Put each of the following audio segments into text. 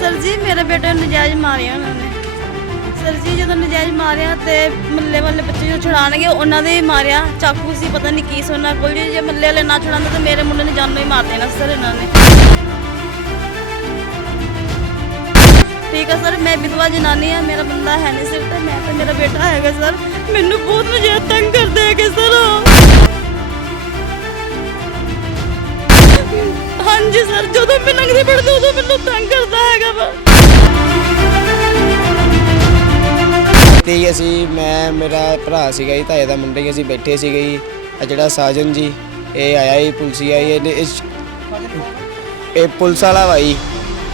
Sir ਜੀ, ਮੇਰੇ ਬੇਟੇ ਨੂੰ ਨਜਾਇਜ਼ ਮਾਰਿਆ ਉਹਨਾਂ ਨੇ। ਸਰ ਜੀ, ਜਦੋਂ ਨਜਾਇਜ਼ ਮਾਰਿਆ ਤੇ ਮੱਲੇ ਵਾਲੇ ਬੱਚੇ ਜੋ ਛੁਡਾਣਗੇ ਉਹਨਾਂ ਦੇ ਮਾਰਿਆ। ਚਾਕੂ ਸੀ, ਪਤਾ ਨਹੀਂ ਕੀ ਸੀ, ਉਹਨਾਂ ਕੋਲ। ਜੇ ਮੱਲੇ ਵਾਲੇ ਨਾ ਛੁਡਾਉਂਦੇ ਤਾਂ ਮੇਰੇ ਮੁੰਡੇ ਨੇ ਜਾਨੋਂ ਹੀ ਮਾਰ ਦੇਣਾ ਸਰ ਇਹਨਾਂ ਨੇ। ਠੀਕ ਆ ਸਰ, ਮੈਂ ਵਿਧਵਾ ਜਨਾਨੀ ਆ, ਮੇਰਾ ਬੰਦਾ ਹੈ ਨਹੀਂ ਸਿਰ ਤੇ, ਮੈਂ ਤਾਂ ਮੇਰਾ ਬੇਟਾ ਹੈਗਾ ਸਰ। ਮੈਨੂੰ ਬਹੁਤ ਵਜੇ ਤੰਗ ਕਰਦੇ ਹੈਗੇ ਸਰ ਹਾਂਜੀ ਸਰ, ਜਦੋਂ ਮੈਂ ਲੰਘਦੀ ਪੜਦੀ ਉਦੋਂ ਮੈਨੂੰ ਤੰਗ ਕਰਦਾ ਹੈਗਾ ਵਾ। ਤੇ ਹੀ ਅਸੀਂ, ਮੈਂ, ਮੇਰਾ ਭਰਾ ਸੀਗਾ ਜੀ, ਤਾਏ ਦਾ ਮੁੰਡਾ ਹੀ ਅਸੀਂ ਬੈਠੇ ਸੀਗੇ ਜੀ ਆ ਜਿਹੜਾ ਸਾਜਨ ਜੀ, ਇਹ ਆਇਆ ਜੀ ਪੁਲਸੀਆ ਜੀ ਇਹਨੇ ਇਸ ਇਹ ਪੁਲਿਸ ਵਾਲਾ ਭਾਈ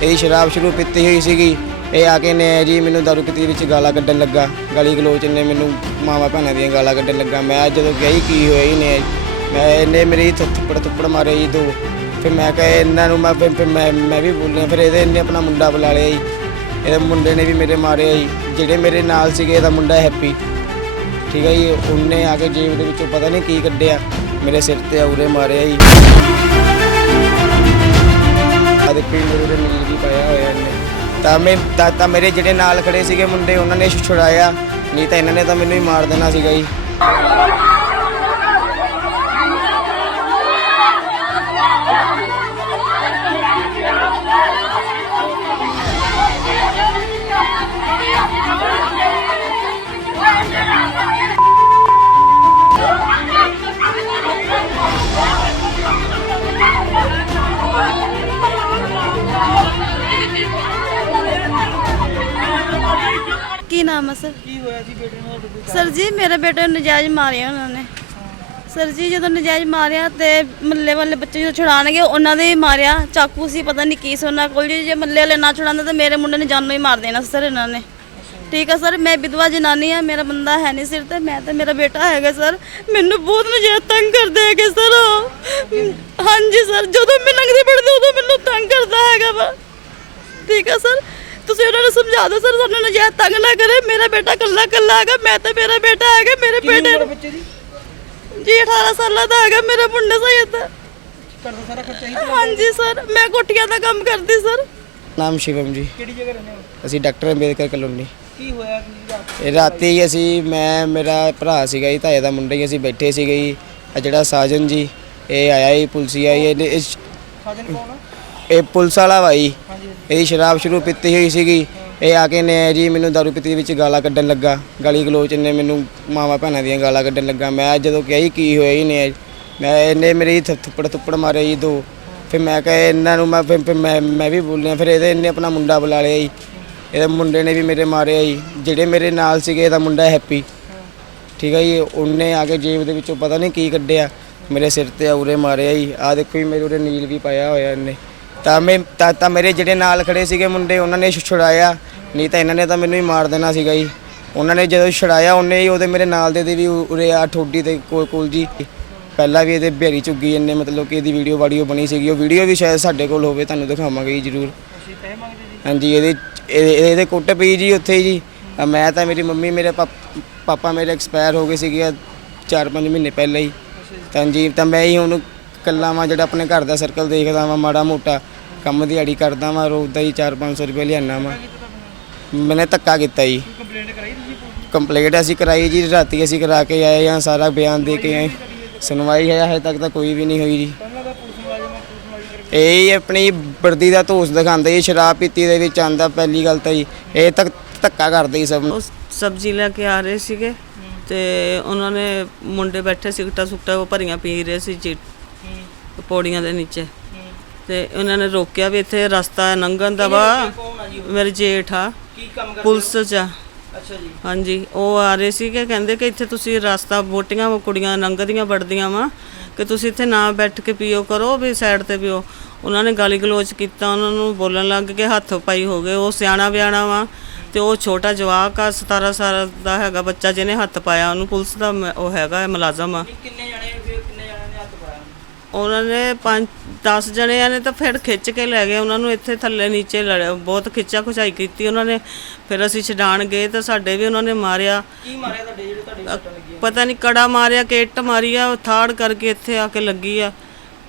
ਇਹਦੀ ਸ਼ਰਾਬ ਸ਼ੁਰੂ ਪੀਤੀ ਹੋਈ ਸੀਗੀ। ਇਹ ਆ ਕੇ ਨੇ ਜੀ, ਮੈਨੂੰ ਦਾਰੂ ਪੀਤੀ ਵਿੱਚ ਗਾਲਾਂ ਕੱਢਣ ਲੱਗਾ। ਗਲੀ ਗਲੋਚ ਨੇ ਮੈਨੂੰ ਮਾਵਾ ਭੈਣਾਂ ਦੀਆਂ ਗਾਲਾਂ ਕੱਢਣ ਲੱਗਾ। ਮੈਂ ਜਦੋਂ ਗਈ ਕੀ ਹੋਇਆ ਹੀ ਨੇ, ਮੈਂ ਇਹਨੇ ਮੇਰੀ ਥ- ਥੱਪੜ ਥੱਪੜ ਮਾਰੇ ਜੀ ਦੋ। ਫਿਰ ਮੈਂ ਕਿਹਾ ਇਹਨਾਂ ਨੂੰ ਮੈਂ ਫਿਰ ਫਿਰ ਮੈਂ ਮੈਂ ਵੀ ਬੋਲਿਆ, ਫਿਰ ਇਹਦੇ ਇਹਨੇ ਆਪਣਾ ਮੁੰਡਾ ਬੁਲਾ ਲਿਆ ਜੀ। ਇਹਦੇ ਮੁੰਡੇ ਨੇ ਵੀ ਮੇਰੇ ਮਾਰਿਆ ਜੀ। ਜਿਹੜੇ ਮੇਰੇ ਨਾਲ ਸੀਗੇ, ਇਹਦਾ ਮੁੰਡਾ ਹੈਪੀ। ਠੀਕ ਹੈ ਜੀ, ਉਹਨੇ ਆ ਕੇ ਜੇਬ ਦੇ ਵਿੱਚੋਂ ਪਤਾ ਨਹੀਂ ਕੀ ਕੱਢਿਆ, ਮੇਰੇ ਸਿਰ ਤੇ ਉਰੇ ਮਾਰਿਆ ਜੀ। ਆ ਦੇਖੋ ਜੀ ਨੀਲ ਵੀ ਪਾਇਆ ਹੋਇਆ ਇਹਨੇ। ਤਾਂ ਮੈਂ ਤਾਂ ਤਾਂ ਮੇਰੇ ਜਿਹੜੇ ਨਾਲ ਖੜੇ ਸੀਗੇ ਮੁੰਡੇ, ਉਹਨਾਂ ਨੇ ਛੁਡਾਇਆ। ਨਹੀਂ ਤਾਂ ਇਹਨਾਂ ਨੇ ਤਾਂ ਮੈਨੂੰ ਹੀ ਮਾਰ ਦੇਣਾ ਸੀਗਾ ਜੀ। ਨਾਮ ਹੈ ਸਰ। ਕੀ ਹੋਇਆ ਸੀ ਬੇਟੇ ਨੂੰ ਤੁਹਾਡੇ ਕੋਲ? ਸਰ ਜੀ ਮੇਰੇ ਬੇਟੇ ਨੂੰ ਨਜਾਇਜ਼ ਮਾਰਿਆ ਉਹਨਾਂ ਨੇ। ਸਰ ਜੀ ਜਦੋਂ ਨਜਾਇਜ਼ ਮਾਰਿਆ ਤੇ ਮੱਲੇ ਵਾਲੇ ਬੱਚੇ ਜੋ ਛੁਡਾਣਗੇ ਉਹਨਾਂ ਦੇ ਹੀ ਮਾਰਿਆ। ਚਾਕੂ ਸੀ ਪਤਾ ਨਹੀਂ ਕੀ ਸੀ ਉਹਨਾਂ ਕੋਲ ਜੀ। ਜੇ ਮੱਲੇ ਵਾਲੇ ਨਾ ਛੁਡਾਉਂਦੇ ਤਾਂ ਮੇਰੇ ਮੁੰਡੇ ਨੇ ਜਾਨੋਂ ਹੀ ਮਾਰ ਦੇਣਾ ਸਰ ਇਹਨਾਂ ਨੇ। ਠੀਕ ਹੈ ਸਰ ਮੈਂ ਵਿਧਵਾ ਜਨਾਨੀ ਆ ਮੇਰਾ ਬੰਦਾ ਹੈ ਨਹੀਂ ਸਿਰ ਤੇ ਮੈਂ ਤੇ ਮੇਰਾ ਬੇਟਾ ਹੈਗਾ ਸਰ। ਮੈਨੂੰ ਬਹੁਤ ਨਜਾਇਜ਼ ਤੰਗ ਕਰਦੇ ਹੈਗੇ ਸਰ ਉਹ। ਹਾਂਜੀ ਸਰ ਜਦੋਂ ਮੈਂ ਲੰਘਦੀ ਪੜਦੀ ਉਦੋਂ ਮੈਨੂੰ ਤੰਗ ਕਰਦਾ ਹੈਗਾ ਵਾ। ਠੀਕ ਹੈ ਸਰ ਤੁਸੀਂ ਉਹਨਾਂ ਨੂੰ ਸਮਝਾ ਦਿਓ ਸਰ ਸਾਨੂੰ ਨਜਾਇਜ਼ ਤੰਗ ਨਾ ਕਰੇ। ਮੇਰਾ ਬੇਟਾ ਕੱਲਾ ਕੱਲਾ ਹੈਗਾ ਮੈਂ ਤੇ ਮੇਰਾ ਬੇਟਾ ਹੈਗਾ ਮੇਰੇ ਕਿੰਨੀ ਬੇਟੇ ਉਮਰ ਨੂੰ ਹੈ ਬੱਚੇ ਦੀ? ਜੀ 18 ਸਾਲਾਂ ਦਾ ਹੈਗਾ ਮੇਰਾ ਮੁੰਡਾ ਸਹੀਦ ਘਰ ਦਾ ਸਾਰਾ ਖਰਚਾ ਹੀ ਚਲਾਉਂਦਾ? ਹਾਂਜੀ ਸਰ ਮੈਂ ਕੋਠੀਆਂ ਦਾ ਕੰਮ ਕਰਦੀ ਸਰ। ਨਾਮ ਸ਼ਿਵਮ ਜੀ। ਕਿਹੜੀ ਜਗ੍ਹਾ ਰਹਿੰਦੇ ਹੋ? ਅਸੀਂ ਡਾਕਟਰ ਅੰਬੇਦਕਰ ਕਲੋਨੀ। ਕੀ ਹੋਇਆ ਕਿ ਰਾਤ? ਇਹ ਰਾਤੀ ਹੀ ਅਸੀਂ ਮੈਂ ਮੇਰਾ ਭਰਾ ਸੀਗਾ ਜੀ ਤਾਏ ਦਾ ਮੁੰਡਾ ਹੀ ਅਸੀਂ ਬੈਠੇ ਸੀਗੇ ਜੀ। ਆ ਜਿਹੜਾ ਸਾਜਨ ਜੀ ਇਹ ਆਇਆ ਜੀ ਪੁਲਸੀਆ ਇਹਨੇ ਇਸ ਸਾਜਨ ਕੌਣ ਆ? ਇਹ ਪੁਲਿਸ ਵਾਲਾ ਭਾਈ ਹਾਂਜੀ ਇਹਦੀ ਸ਼ਰਾਬ ਸ਼ੁਰੂ ਪੀਤੀ ਹੋਈ ਸੀਗੀ। ਇਹ ਆ ਕੇ ਨੇ ਜੀ ਮੈਨੂੰ ਦਾਰੂ ਪੀਤੀ ਵਿੱਚ ਗਾਲਾਂ ਕੱਢਣ ਲੱਗਾ। ਗਲੀ ਗਲੋਚ ਨੇ ਮੈਨੂੰ ਮਾਵਾ ਭੈਣਾਂ ਦੀਆਂ ਗਾਲਾਂ ਕੱਢਣ ਲੱਗਾ। ਮੈਂ ਜਦੋਂ ਕਿਹਾ ਜੀ ਕੀ ਹੋਇਆ ਹੀ ਨੇ, ਮੈਂ ਇਹਨੇ ਮੇਰੀ ਥ- ਥੱਪੜ ਥੱਪੜ ਮਾਰੇ ਜੀ ਦੋ। ਫਿਰ ਮੈਂ ਕਹੇ ਇਹਨਾਂ ਨੂੰ ਮੈਂ ਫਿਰ ਫਿਰ ਮੈਂ ਮੈਂ ਵੀ ਬੋਲਿਆ। ਫਿਰ ਇਹਦੇ ਇਹਨੇ ਆਪਣਾ ਮੁੰਡਾ ਬੁਲਾ ਲਿਆ ਜੀ। ਇਹਦੇ ਮੁੰਡੇ ਨੇ ਵੀ ਮੇਰੇ ਮਾਰਿਆ ਜੀ। ਜਿਹੜੇ ਮੇਰੇ ਨਾਲ ਸੀਗੇ, ਇਹਦਾ ਮੁੰਡਾ ਹੈਪੀ। ਠੀਕ ਹੈ ਜੀ, ਉਹਨੇ ਆ ਕੇ ਜੇਬ ਦੇ ਵਿੱਚੋਂ ਪਤਾ ਨਹੀਂ ਕੀ ਕੱਢਿਆ। ਮੇਰੇ ਸਿਰ ਤੇ ਉਰੇ ਮਾਰਿਆ ਜੀ। ਆ ਦੇਖੋ ਜੀ, ਮੇਰੇ ਉਰੇ ਨੀਲ ਵੀ ਪਾਇਆ ਹੋਇਆ ਇਹਨੇ। ਤਾਂ ਮੈਂ, ਤਾਂ ਤਾਂ ਮੇਰੇ ਜਿਹੜੇ ਨਾਲ ਖੜੇ ਸੀਗੇ ਮੁੰਡੇ, ਉਹਨਾਂ ਨੇ ਛੁਡਾਇਆ ਨਹੀਂ ਤਾਂ ਇਹਨਾਂ ਨੇ ਤਾਂ ਮੈਨੂੰ ਹੀ ਮਾਰ ਦੇਣਾ ਸੀਗਾ ਜੀ। ਉਹਨਾਂ ਨੇ ਜਦੋਂ ਛੁਡਾਇਆ, ਉਹਨੇ ਹੀ ਉਹਦੇ ਮੇਰੇ ਨਾਲ ਦੇ ਦੇ ਵੀ ਉਰੇ ਆ ਠੋਡੀ ਦੇ ਕੋਲ ਕੋਲ ਜੀ। ਪਹਿਲਾਂ ਵੀ ਇਹਦੇ ਬਿਹਾਰੀ ਚੁੱਗੀ ਇੰਨੇ ਮਤਲਬ ਕਿ ਇਹਦੀ ਵੀਡੀਓ ਵਾਡੀਓ ਬਣੀ ਸੀਗੀ। ਉਹ ਵੀਡੀਓ ਵੀ ਸ਼ਾਇਦ ਸਾਡੇ ਕੋਲ ਹੋਵੇ, ਤੁਹਾਨੂੰ ਦਿਖਾਵਾਂਗੇ ਜੀ ਜ਼ਰੂਰ। ਹਾਂਜੀ, ਇਹਦੇ ਇਹਦੇ ਇਹਦੇ ਕੁੱਟ ਪਈ ਜੀ ਉੱਥੇ ਹੀ ਜੀ ਮੈਂ ਤਾਂ ਮੇਰੀ ਮੰਮੀ, ਮੇਰੇ ਪਾਪ- ਪਾਪਾ ਮੇਰੇ ਐਕਸਪਾਇਰ ਹੋ ਗਏ ਸੀਗੇ 4-5 ਮਹੀਨੇ ਪਹਿਲਾਂ ਹੀ। ਤਾਂ ਜੀ, ਤਾਂ ਮੈਂ ਹੀ ਹੁਣ ਇਕੱਲਾ ਵਾਂ ਜਿਹੜਾ ਆਪਣੇ ਘਰ ਦਾ ਸਰਕਲ ਦੇਖਦਾ ਵਾਂ, ਮਾੜਾ ਮੋਟਾ ਕੰਮ ਦਿਹਾੜੀ ਕਰਦਾ ਵਾਂ, ਰੋਜ਼ ਦਾ ਹੀ 4-500 ਰੁਪਏ ਲਿਆਣਾ ਵਾਂ। ਮੈਨੇ ਧੱਕਾ ਕੀਤਾ ਜੀ। ਕੰਪਲੇਂਟ ਅਸੀਂ ਕਰਾਈ ਜੀ, ਰਾਤੀ ਅਸੀਂ ਕਰਾ ਕੇ ਆਏ ਹਾਂ ਸਾਰਾ ਬਿਆਨ ਦੇ ਕੇ ਆਏ। ਸੁਣਵਾਈ ਹੈ, ਹਜੇ ਤੱਕ ਤਾਂ ਕੋਈ ਵੀ ਨਹੀਂ ਹੋਈ ਜੀ। ਇਹ ਆਪਣੀ ਵਰਦੀ ਦਾ ਧੋਸ ਦਿਖਾਉਂਦਾ ਜੀ, ਸ਼ਰਾਬ ਪੀਤੀ ਦੇ ਵਿੱਚ ਆਂਦਾ ਪਹਿਲੀ ਗੱਲ ਤਾਂ ਜੀ। ਇਹ ਤੱਕ ਧੱਕਾ ਕਰਦੇ ਜੀ ਸਭ ਨੂੰ। ਸਬਜ਼ੀ ਲੈ ਕੇ ਆ ਰਹੇ ਸੀਗੇ ਤੇ ਉਹਨਾਂ ਨੇ ਮੁੰਡੇ ਬੈਠੇ ਸਿਗਟਾ ਸੁਕਟਾ ਉਹ ਭਰੀਆਂ ਪੀ ਰਹੇ ਸੀ ਪੌੜੀਆਂ ਦੇ ਨੀਚੇ। ਤੇ ਉਹਨਾਂ ਨੇ ਰੋਕਿਆ ਵੀ ਇੱਥੇ ਰਸਤਾ ਲੰਘਣ ਦਾ ਵਾ? ਮੇਰੇ ਜੇਠ ਆ। ਕੀ ਕੰਮ ਕਰਦੇ ਪੁਲਿਸ ਚ ਆ। ਅੱਛਾ ਜੀ। ਹਾਂਜੀ ਉਹ ਆ ਰਹੇ ਸੀਗੇ ਕਹਿੰਦੇ ਕਿ ਇੱਥੇ ਤੁਸੀਂ ਰਸਤਾ ਵੋਟੀਆਂ ਕੁੜੀਆਂ ਲੰਘਦੀਆਂ ਵੜਦੀਆਂ ਵਾ ਕਿ ਤੁਸੀਂ ਇੱਥੇ ਨਾ ਬੈਠ ਕੇ ਪੀਓ ਕਰੋ ਵੀ ਸਾਈਡ ਤੇ ਪੀਓ। ਉਹਨਾਂ ਨੇ ਗਾਲੀ ਗਲੋਚ ਕੀਤਾ ਉਹਨਾਂ ਨੂੰ ਬੋਲਣ ਲੱਗ ਗਏ ਹੱਥ ਪਾਈ ਹੋ ਗਏ। ਉਹ ਸਿਆਣਾ ਬਿਆਣਾ ਵਾ ਤੇ ਉਹ ਛੋਟਾ ਜਵਾਕ ਆ 17 ਸਾਲ ਦਾ ਹੈਗਾ ਬੱਚਾ ਜਿਹਨੇ ਹੱਥ ਪਾਇਆ ਉਹਨੂੰ। ਪੁਲਿਸ ਦਾ ਮ- ਉਹ ਹੈਗਾ ਮੁਲਾਜ਼ਮ ਆ। ਕਿੰਨੇ ਜਣੇ ਫਿਰ ਕਿੰਨੇ ਜਣਿਆਂ ਨੇ ਹੱਥ ਪਾਇਆ ਉਹਨਾਂ ਨੇ ਪੰਜ 10 ਜਣਿਆਂ ਨੇ ਤਾਂ ਫਿਰ ਖਿੱਚ ਕੇ ਲੈ ਗਏ ਉਹਨਾਂ ਨੂੰ ਇੱਥੇ ਥੱਲੇ ਨੀਚੇ ਲੜ- ਬਹੁਤ ਖਿੱਚਾ ਖੁਚਾਈ ਕੀਤੀ ਉਹਨਾਂ ਨੇ। ਫਿਰ ਅਸੀਂ ਛਡਾਣ ਗਏ ਤਾਂ ਸਾਡੇ ਵੀ ਉਹਨਾਂ ਨੇ ਮਾਰਿਆ। ਕੀ ਮਾਰਿਆ ਤੁਹਾਡੇ ਜਿਹੜੇ ਤੁਹਾਡੇ ਸੱਟਾਂ ਲੱਗੀਆਂ? ਪਤਾ ਨਹੀਂ ਕੜਾ ਮਾਰਿਆ ਕਿ ਇੱਟ ਮਾਰੀ ਆ ਥਾੜ ਕਰਕੇ ਇੱਥੇ ਆ ਕੇ ਲੱਗੀ ਆ।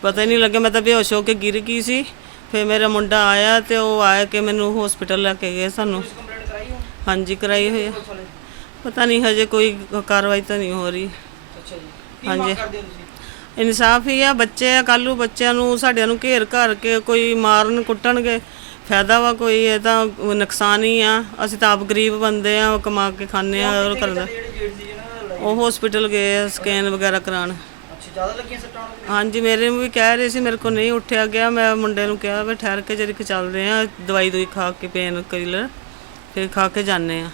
ਪਤਾ ਹੀ ਨਹੀਂ ਲੱਗਿਆ ਮੈਂ ਤਾਂ ਬੇਹੋਸ਼ ਹੋ ਕੇ ਗਿਰ ਗਈ ਸੀ। ਫਿਰ ਮੇਰਾ ਮੁੰਡਾ ਆਇਆ ਤੇ ਉਹ ਆਇਆ ਕਿ ਮੈਨੂੰ ਹਸਪੀਟਲ ਲੈ ਕੇ ਗਏ ਸਾਨੂੰ। ਕੰਪਲੇਂਟ ਕਰਾਈ ਹੋ ਹਾਂਜੀ ਕਰਾਈ ਹੋਈ ਪੁਲਿਸ ਵਾਲੇ? ਪਤਾ ਨਹੀਂ ਹਜੇ ਕੋਈ ਕਾਰਵਾਈ ਤਾਂ ਨਹੀਂ ਹੋ ਰਹੀ। ਅੱਛਾ ਜੀ। ਕੀ ਹਾਂਜੀ। ਮੰਗ ਕਰਦੇ ਹੋ ਤੁਸੀਂ? ਇਨਸਾਫ ਹੀ ਆ ਬੱਚੇ ਆ ਕੱਲ੍ਹ ਨੂੰ ਬੱਚਿਆਂ ਨੂੰ ਸਾਡਿਆਂ ਨੂੰ ਘੇਰ ਘਰ ਕੇ ਕੋਈ ਮਾਰਨ ਕੁੱਟਣਗੇ ਫਾਇਦਾ ਵਾ ਕੋਈ ਇਹ ਤਾਂ ਨੁਕਸਾਨ ਹੀ ਆ। ਅਸੀਂ ਤਾਂ ਆਪ ਗਰੀਬ ਬੰਦੇ ਆ ਕਮਾ ਕੇ ਖਾਂਦੇ ਆ ਉਹ ਕਰਦਾ। ਉਹ ਹਸਪੀਟਲ ਗਏ ਆ ਸਕੈਨ ਵਗੈਰਾ ਜ਼ਿਆਦਾ ਲੱਗੀਆਂ ਸੱਟਾਂ ਦੇ ਹਾਂਜੀ ਮੇਰੇ ਨੂੰ ਵੀ ਕਹਿ ਰਹੇ ਸੀ ਮੇਰੇ ਕੋ ਨਹੀਂ ਉੱਠਿਆ ਗਿਆ ਮੈਂ ਮੁੰਡੇ ਨੂੰ ਕਿਹਾ ਵੀ ਠਹਿਰ ਕੇ ਜਰੀ ਕਿ ਚੱਲਦੇ ਆ ਦਵਾਈ ਦੂਈ ਖਾ ਕੇ ਪੇਨ ਕਿਲਰ ਫਿਰ ਖਾ ਕੇ ਜਾਂਦੇ ਆ।